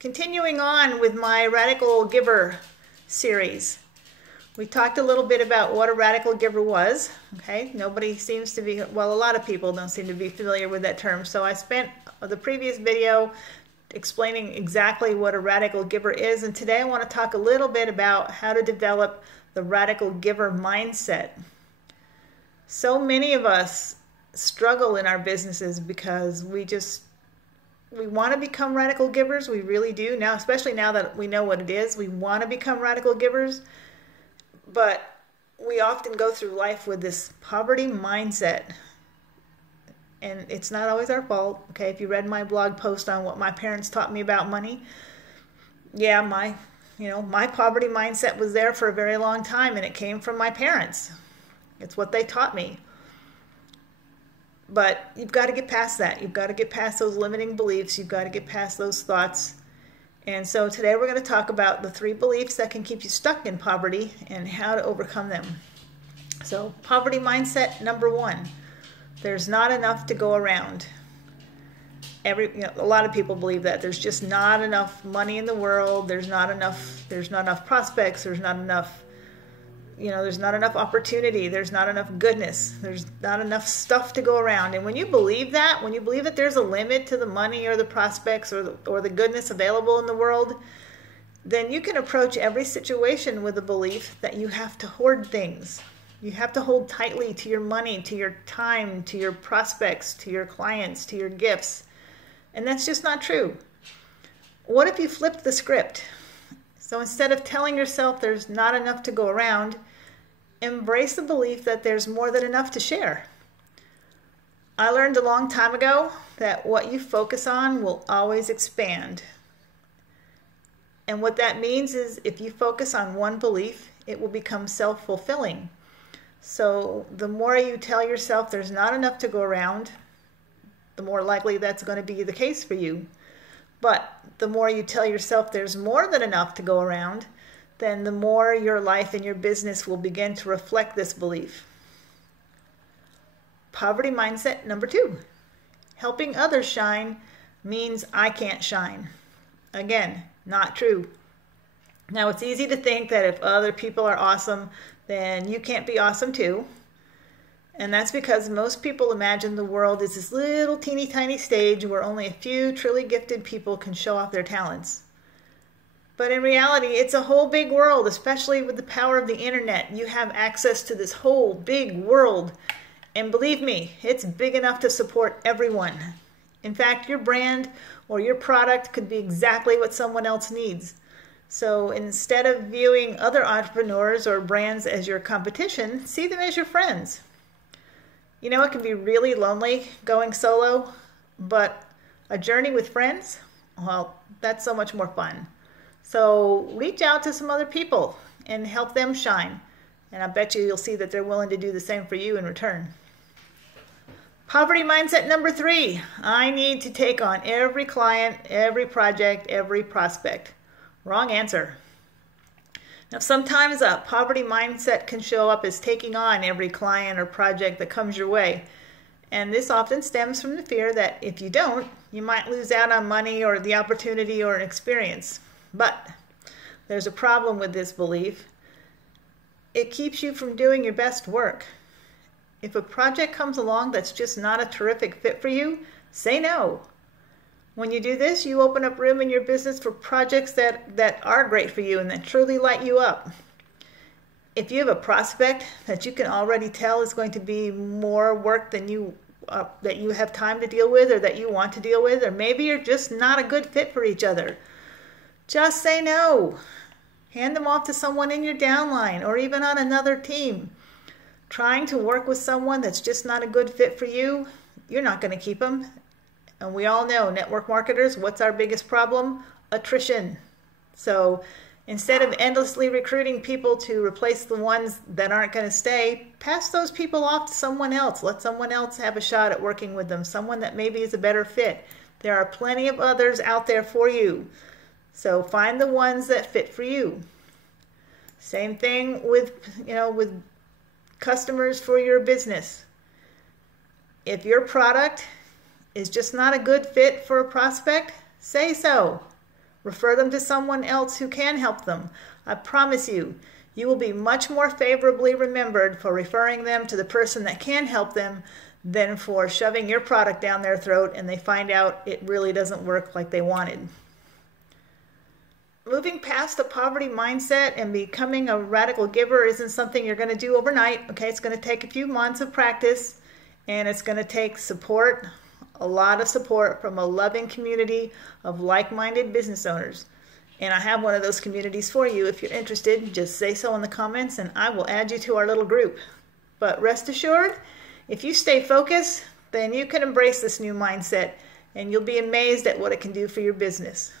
Continuing on with my Radical Giver series. We talked a little bit about what a radical giver was. Okay, nobody seems to be, well, a lot of people don't seem to be familiar with that term. So I spent the previous video explaining exactly what a radical giver is, and today I want to talk a little bit about how to develop the radical giver mindset. So many of us struggle in our businesses because we want to become radical givers. We really do now, especially now that we know what it is. We want to become radical givers, but we often go through life with this poverty mindset. And it's not always our fault. Okay, if you read my blog post on what my parents taught me about money, yeah, my poverty mindset was there for a very long time, and it came from my parents. It's what they taught me. But you've got to get past that. You've got to get past those limiting beliefs. You've got to get past those thoughts. And so today we're going to talk about the 3 beliefs that can keep you stuck in poverty and how to overcome them. So poverty mindset number 1. There's not enough to go around. A lot of people believe that there's just not enough money in the world. There's not enough prospects. There's not enough opportunity. There's not enough goodness. There's not enough stuff to go around. And when you believe that there's a limit to the money or the prospects or the goodness available in the world, then you can approach every situation with the belief that you have to hoard things. You have to hold tightly to your money, to your time, to your prospects, to your clients, to your gifts. And that's just not true. What if you flipped the script? So instead of telling yourself there's not enough to go around, embrace the belief that there's more than enough to share. I learned a long time ago that what you focus on will always expand. And what that means is if you focus on one belief, it will become self-fulfilling. So the more you tell yourself there's not enough to go around, the more likely that's going to be the case for you. But the more you tell yourself there's more than enough to go around, then the more your life and your business will begin to reflect this belief. Poverty mindset number 2. Helping others shine means I can't shine. Again, not true. Now, it's easy to think that if other people are awesome, then you can't be awesome too. And that's because most people imagine the world is this little teeny tiny stage where only a few truly gifted people can show off their talents. But in reality, it's a whole big world, especially with the power of the internet. You have access to this whole big world. And believe me, it's big enough to support everyone. In fact, your brand or your product could be exactly what someone else needs. So instead of viewing other entrepreneurs or brands as your competition, see them as your friends. You know, it can be really lonely going solo, but a journey with friends, well, that's so much more fun. So reach out to some other people and help them shine. And I bet you'll see that they're willing to do the same for you in return. Poverty mindset number 3. I need to take on every client, every project, every prospect. Wrong answer. Now, sometimes a poverty mindset can show up as taking on every client or project that comes your way. And this often stems from the fear that if you don't, you might lose out on money or the opportunity or an experience. But there's a problem with this belief. It keeps you from doing your best work. If a project comes along that's just not a terrific fit for you, say no. When you do this, you open up room in your business for projects that are great for you and that truly light you up. If you have a prospect that you can already tell is going to be more work than that you have time to deal with or that you want to deal with, or maybe you're just not a good fit for each other, just say no. Hand them off to someone in your downline or even on another team. Trying to work with someone that's just not a good fit for you, you're not going to keep them. And we all know, network marketers, what's our biggest problem? Attrition. So instead of endlessly recruiting people to replace the ones that aren't going to stay, pass those people off to someone else. Let someone else have a shot at working with them, someone that maybe is a better fit. There are plenty of others out there for you. So find the ones that fit for you. Same thing with customers for your business. If your product is just not a good fit for a prospect, say so. Refer them to someone else who can help them. I promise you, you will be much more favorably remembered for referring them to the person that can help them than for shoving your product down their throat and they find out it really doesn't work like they wanted. Moving past the poverty mindset and becoming a radical giver isn't something you're going to do overnight. Okay, it's going to take a few months of practice, and it's going to take support, a lot of support from a loving community of like-minded business owners. And I have one of those communities for you. If you're interested, just say so in the comments and I will add you to our little group. But rest assured, if you stay focused, then you can embrace this new mindset and you'll be amazed at what it can do for your business.